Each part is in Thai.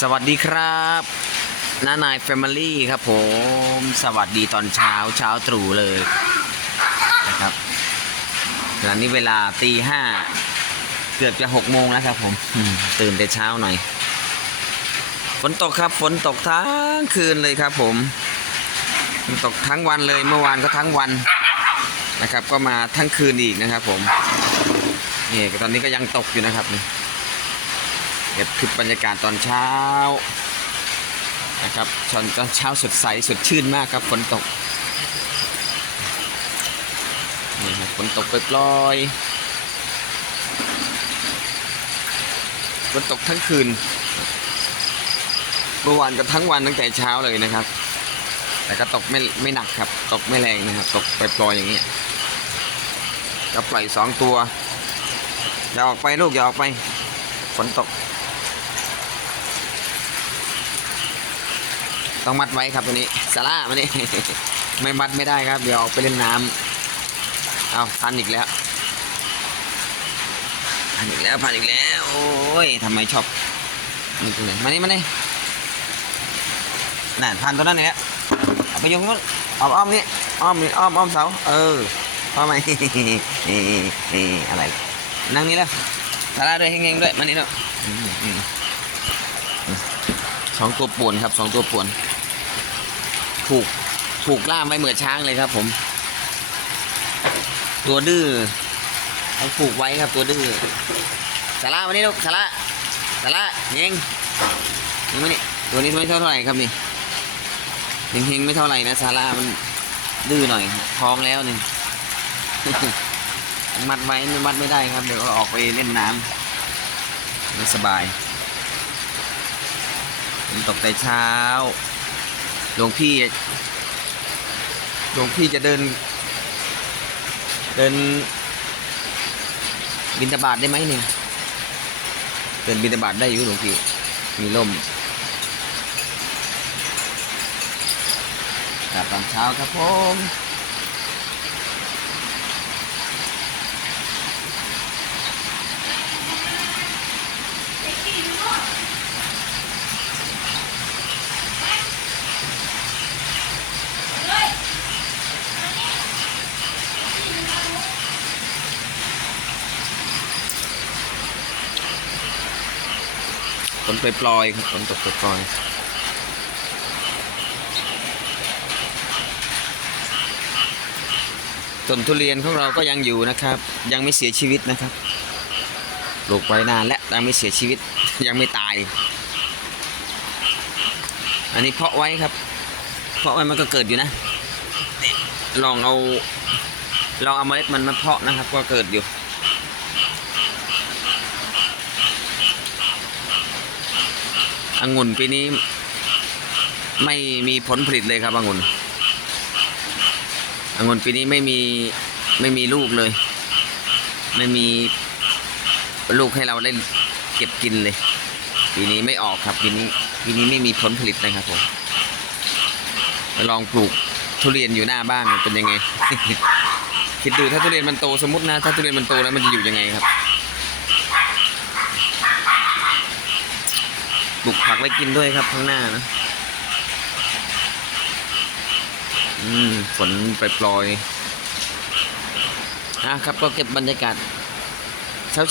สวัสดีครับน้านายแฟมิลี่ครับผม สวัสดีตอนเช้าเช้าตรู่เลยนะครับขณะนี้เวลาตีห้าเกือบจะหกโมงแล้วครับผมมตื่นแต่เช้าหน่อย ฝนตกครับฝนตกทั้งคืนเลยครับ ผมตกทั้งวันเลยเมื่อวานก็ทั้งวันนะครับ ก็มาทั้งคืนอีกนะครับ ผมนี่ตอนนี้ก็ยังตกอยู่นะครับนี่ ก็บคลิปบรรยากาศตอนเช้านะครับตอนตอนเช้าสดใสสดชื่นมากครับฝนตกนี่ครับฝนตกปล่อยฝนตกทั้งคืนเมื่อวานก็ทั้งวันตั้งแต่เช้าเลยนะครับ แต่ก็ตกไม่ไม่หนักครับ ตกไม่แรงนะครับ ตกปล่อยๆอย่างนี้ก็ปล่อยสองตัวอย่าออกไปลูกอย่าออกไปฝนตก ต้องมัดไว้ครับตัวนี้สาร่ามานี่ ไม่มัดไม่ได้ครับ เดี๋ยวไปเล่นน้ำเอาพันอีกแล้วพันอีกแล้วพันอีกแล้ว โอ้ยทำไมชอบนี่ตัวไหนมานี่มานี่นั่นพันตัวนั้นนี่แหละเอาไปยงนู้นเอาอ้อมนี่อ้อมนี่อ้อมอ้อมเสาเอออ้อมไหมอะไรนั่งนี่แล้วสาร่าด้วยเฮงๆด้วยมานี่เนาะสองตัวป่วนครับสองตัวป่วน ผูกผูกล่ามไว้เหมือนช้างเลยครับ ผม ตัวดื้อเอาผูกไว้ครับตัวดื้อสาระวันนี้ลูกสาระสาระเฮงเฮงมานี่ตัวนี้ไม่เท่าไหร่ครับนี่เฮงเฮงไม่เท่าไหร่นะสาระมันดื้อหน่อยท้องแล้วนี่มัดไว้มัดไม่ได้ครับ เดี๋ยวเอาออกไปเล่นน้ำไม่สบายฝนตกแต่เช้า หลวงพี่หลวงพี่จะเดิน เดิน บินตบาทได้ไหมเนี่ยเดินบินตบาทได้อยู่หลวงพี่ มีล่มกลาศตอนเช้าครับผม นปล่อยๆครับฝนตกปล่อยๆต้นทุเรียนของเราก็ยังอยู่นะครับ ยังไม่เสียชีวิตนะครับปลูกไว้นานและยังไม่เสียชีวิต ยังไม่ตาย อันนี้เพาะไว้ครับ เพาะไว้มันก็เกิดอยู่นะ ลองเอาลองเอาเมล็ดมันมาเพาะนะครับ ก็เกิดอยู่ องุ่นปีนี้ ไม่มีผลผลิตเลยครับองุ่นองุ่นปีนี้ไม่มีไม่มีลูกเลย ไม่มีลูกให้เราได้เก็บกินเลย ปีนี้ไม่ออกครับปีนี้ปีนี้ไม่มีผลผลิตนะครับผมลองปลูกทุเรียนอยู่หน้าบ้านเป็นยังไง คิดดูถ้าทุเรียนมันโตสมมตินะ ถ้าทุเรียนมันโตแล้วมันจะอยู่ยังไงครับ ปลูกผักไว้กินด้วยครับข้างหน้านะ อืมฝนปล่อยๆนะครับ ก็เก็บบรรยากาศ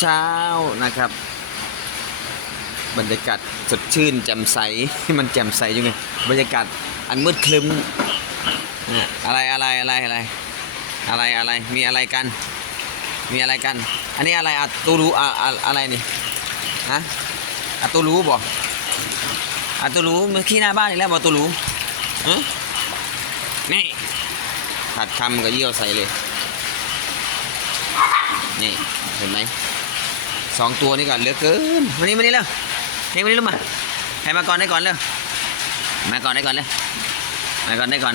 เช้าๆนะครับ บรรยากาศสดชื่นแจ่มใสมันแจ่มใสยังไงบรรยากาศอันมืดคลึ้มนะอะไรอะไรอะไรอะไร อะไรอะไรมีอะไรกัน มีอะไรกัน อันนี้อะไรอะตูรู้อะอะอะไรนี่ฮะอะตูรู้บ่ อะตัวรู้เมื่อกี้หน้าบ้านอีกแล้วบอกตัวรู้ฮะนี่ขัดคำกับเยี่ยวใส่เลย นี่เห็นไหมสองตัวนี่ก่อนเหลือเกินมานี่มานี่เร็วเฮ้ยมานี่ลูกมาให้มาก่อนได้ก่อนเร็วมาก่อนได้ก่อนเร็วมาก่อนได้ก่อน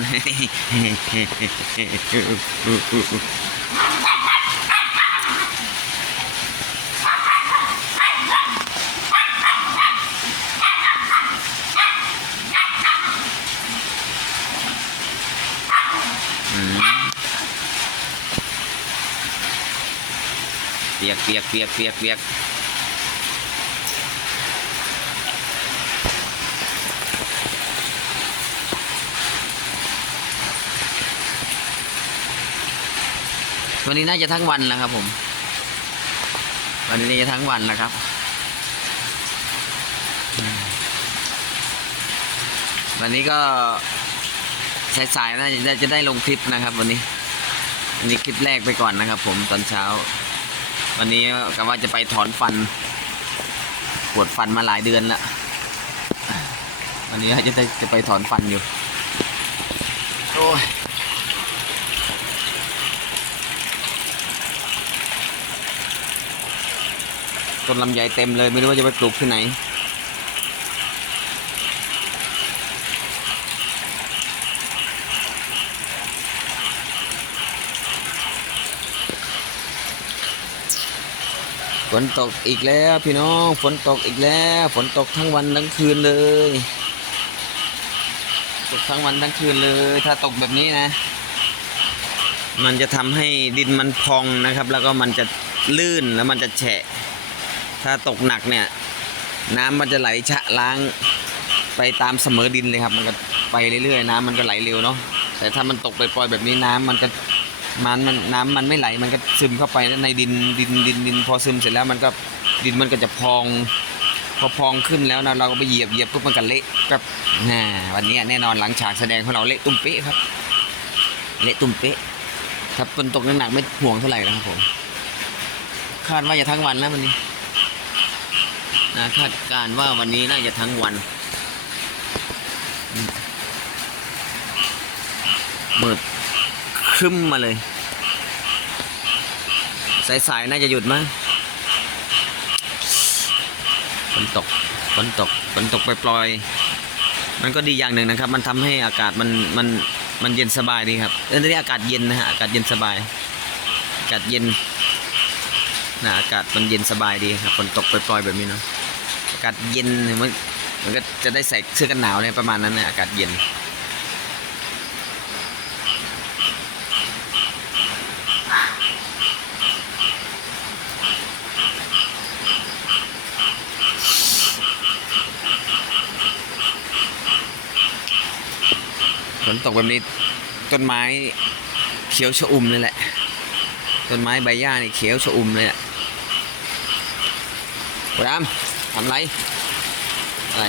เปียกเปียกเปียกเปียกวันนี้น่าจะทั้งวันแล้วครับ ผม วันนี้ทั้งวันนะครับ วันนี้ก็สายๆน่าจะได้ลงคลิปนะครับ วันนี้วันนี้คลิปแรกไปก่อนนะครับ ผมตอนเช้า วันนี้ก็ว่าจะไปถอนฟัน ปวดฟันมาหลายเดือนละวันนี้จะได้จะไปถอนฟันอยู่ โอ้ยต้นลำไยเต็มเลยไม่รู้ว่าจะไปปลูกที่ไหน ฝนตกอีกแล้วพี่น้องฝนตกอีกแล้ว ฝนตกทั้งวันทั้งคืนเลย ตกทั้งวันทั้งคืนเลย ถ้าตกแบบนี้นะ มันจะทำให้ดินมันพองนะครับ แล้วก็มันจะลื่นแล้วมันจะแฉะ ถ้าตกหนักเนี่ย น้ำมันจะไหลชะล้างไปตามเสมอดินเลยครับ มันก็ไปเรื่อยๆน้ำมันก็ไหลเร็วเนาะแต่ถ้ามันตกปล่อยๆแบบนี้น้ำมันก็ มันมันน้ำมันไม่ไหลมันก็ซึมเข้าไปในดินดินดินดินพอซึมเสร็จแล้วมันก็ดินมันก็จะพอง พอพองขึ้นแล้วนะเราก็ไปเหยียบเหยียบปุ๊บมันก็เละแบบน่าวันนี้แน่นอนหลังฉากแสดงของเราเละตุ้มเป๊ะครับ เละตุ้มเป๊ะถ้าฝนตกหนักๆไม่ห่วงเท่าไหร่นะครับผมคาดว่าจะทั้งวันแล้ววันนี้นะคาดการณ์ว่าวันนี้น่าจะทั้งวันอืมด รึ้มมาเลย สายๆน่าจะหยุดมั้งฝนตกฝนตกฝนตกไปปล่อย มันก็ดีอย่างหนึ่งนะครับ มันทำให้อากาศมันมันมันเย็นสบายดีครับเออนี่อากาศเย็นนะฮะอากาศเย็นสบาย อากาศเย็นนะอากาศมันเย็นสบายดีครับฝนตกปล่อยๆแบบนี้เนาะอากาศเย็นมันมันก็จะได้ใส่เสื้อกันหนาวเนี่ยประมาณนั้นนี่ยอากาศเย็น กแบบนี้ต้นไม้เขียวชอุ่มเลยแหละ ต้นไม้ใบหญ้านี่เขียวชอุ่มเลยแหละโอ้ยามทำไรอะไร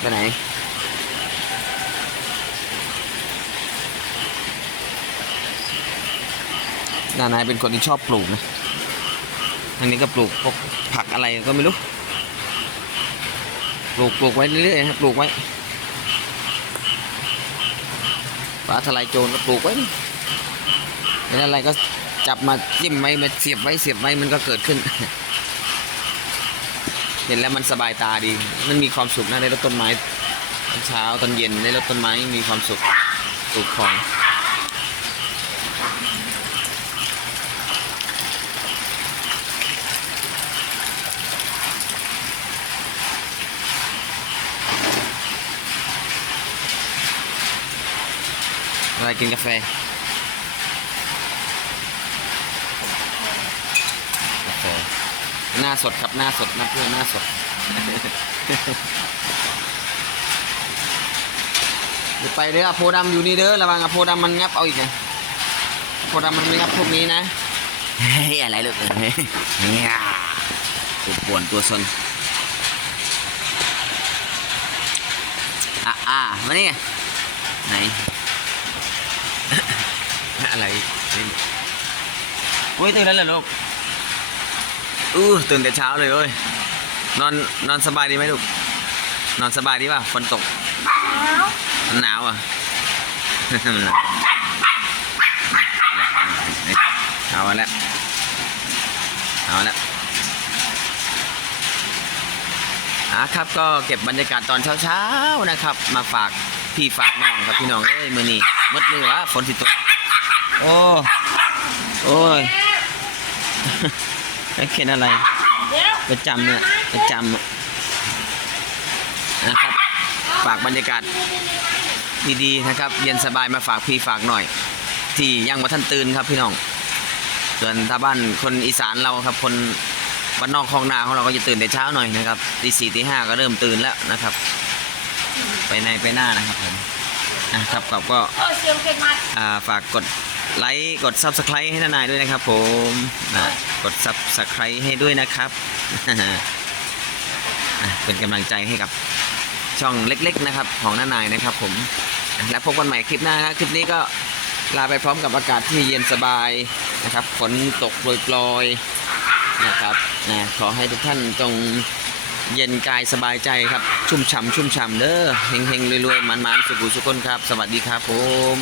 ไปไหนนานายเป็นคนที่ชอบปลูกนะทางนี้ก็ปลูกพวกผักอะไรก็ไม่รู้ ปลูกปลูกไว้เรื่อยๆครับปลูกไว้ฟ้าทลายโจรก็ปลูกไว้เป็นอะไรก็จับมาจิ้มไว้มาเสียบไว้เสียบไว้มันก็เกิดขึ้น เห็นแล้วมันสบายตาดี มันมีความสุขนะในรถต้นไม้ตอนเช้าตอนเย็นในรถต้นไม้มีความสุขปลูกของ อะไรกินกาแฟโอเคหน้าสดครับหน้าสดนะเพื่อนหน้าสดเดี๋ยวไปเด้ออะโพดำอยู่นี่เด้อระวังอะโพดำมันงับเอาอีกนะโพดำมันไม่งับพวกนี้นะเฮ้ยอะไรลูกเอ้ยตัวป่วนตัวซนอะอะมานี่ไหน อะไรนี่โอ้ยตื่นแล้วเหรอลูกอู้ตื่นแต่เช้าเลยเว้ยนอนนอนสบายดีไหมลูกนอนสบายดีป่ะฝนตกมันหนาวอะมันหนาวเอาล้วเอาล้วอะครับก็เก็บบรรยากาศตอนเช้าๆนะครับ มาฝากพี่ฝากน้องครับพี่น้องเอ้ยมือนี้มดมือวะฝนสิตก โอ้ โอ้ยไอ้เขียนอะไร ประจำเนี่ยประจำนะครับ ฝากบรรยากาศดีๆนะครับ เย็นสบายมาฝากพี่ฝากหน่อย ที่ยังมาท่านตื่นครับพี่น้องส่วนถ้าบ้านคนอีสานเราครับคนบ้านนอกคลองนาของเราก็จะตื่นแต่เช้าหน่อยนะครับตีสี่ตีห้าก็เริ่มตื่นแล้วนะครับ ไปในไปหน้านะครับผมอะครับกับก็ฝากกด ไลค์กด Subscribe ให้ทนายด้วยนะครับ ผมอะกด Subscribe ให้ด้วยนะครับเป็นกำลังใจให้กับช่องเล็ก ๆ นะครับ ของนานายนะครับ ผมแล้วพบกันใหม่คลิปหน้าครคลิปนี้ก็ลาไปพร้อมกับอากาศที่เย็นสบายนะครับฝนตกโปรยๆนะครับนะขอให้ทุกท่านจงเย็นกายสบายใจครับ ชุ่มฉ่ำชุ่มฉ่ำเด้อเฮงๆรวยๆมันๆสุขุสุขคนครับ สวัสดีครับผม